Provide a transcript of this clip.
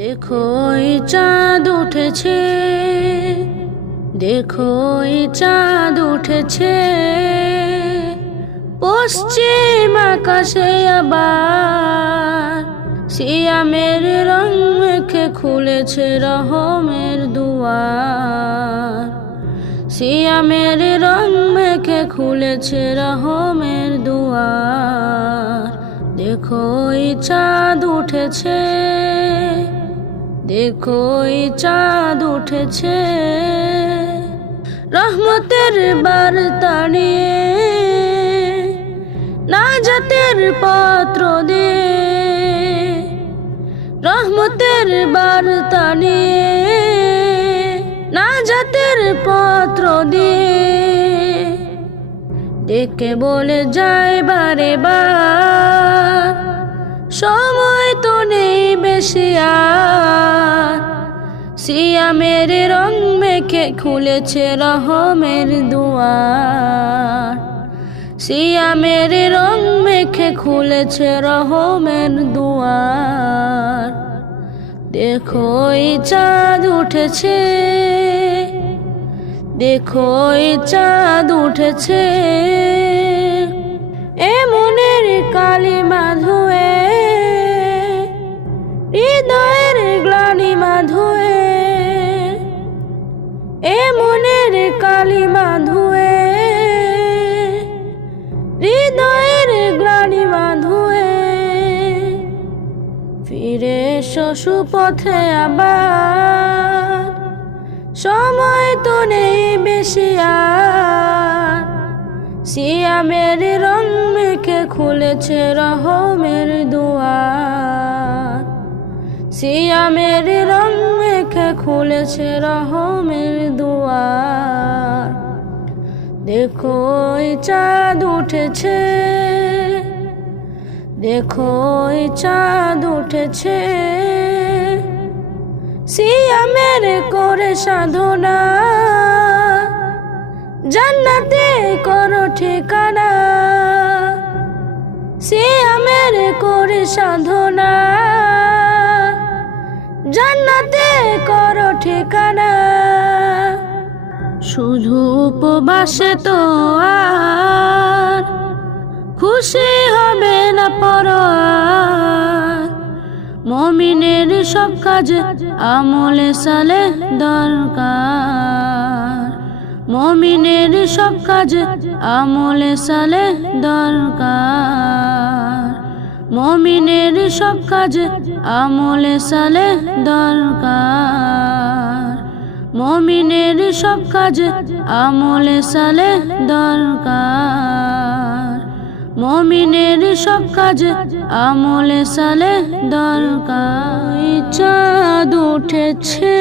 দেখো এই চাঁদ উঠেছে, দেখো এই চাঁদ উঠেছে, পশ্চিম আকাশে আবার সিয়ামের রং মেখে খুলেছে রহমের দুয়ার। সিয়ামের রং মেখে খুলেছে রহমের দুয়ার। দেখো এই চাঁদ উঠেছে, দেখো এই চাঁদ উঠেছে, রহমতের বার্তা নিয়ে, নাজাতের পত্র দিয়ে, রহমতের বার্তা নিয়ে, নাজাতের পত্র দিয়ে, ডেকে বলে যায় বারে বার, সময় তো নেই বেশি আর। সিয়ামের রং মেখে খুলেছে রহমের দুয়ার। সিয়ামের রং মেখে খুলেছে রহমের দুয়ার। দেখো এই চাঁদ উঠেছে, দেখো এই চাঁদ উঠেছে, এ মনের কালিমা ধুয়ে, হৃদয়ের গ্লানিমা ধুয়ে, এ মনের কালিমা ধুয়ে, হৃদয়ের গ্লানিমা ধুয়ে, ফিরে এসো সুপথে আবার, সময় তো নেই বেশি আর। সিয়ামের রং মেখে খুলেছে রহমের দুয়ার। সিয়ামের রং মেখে খুলেছে রহমের দুয়ার। দেখো এই চাঁদ উঠেছে, দেখো এই চাঁদ উঠেছে, সিয়ামের করে সাধনা, জান্নাতে করো ঠিকানা। সিয়ামের করে সাধনা, জান্নাতে করো ঠিকানা। শুধু উপবাসে তো আর খুশি হবে না পরোয়ার। মুমিনের সব কাজে আমলে সালেহ দরকার। মুমিনের সব কাজে আমলে সালেহ দরকার। মুমিনের সব কাজে আমলে সালেহ দরকার। মুমিনের সব কাজে আমলে সালেহ দরকার। মুমিনের সব কাজে আমলে সালেহ দরকার। চাঁদ উঠেছে।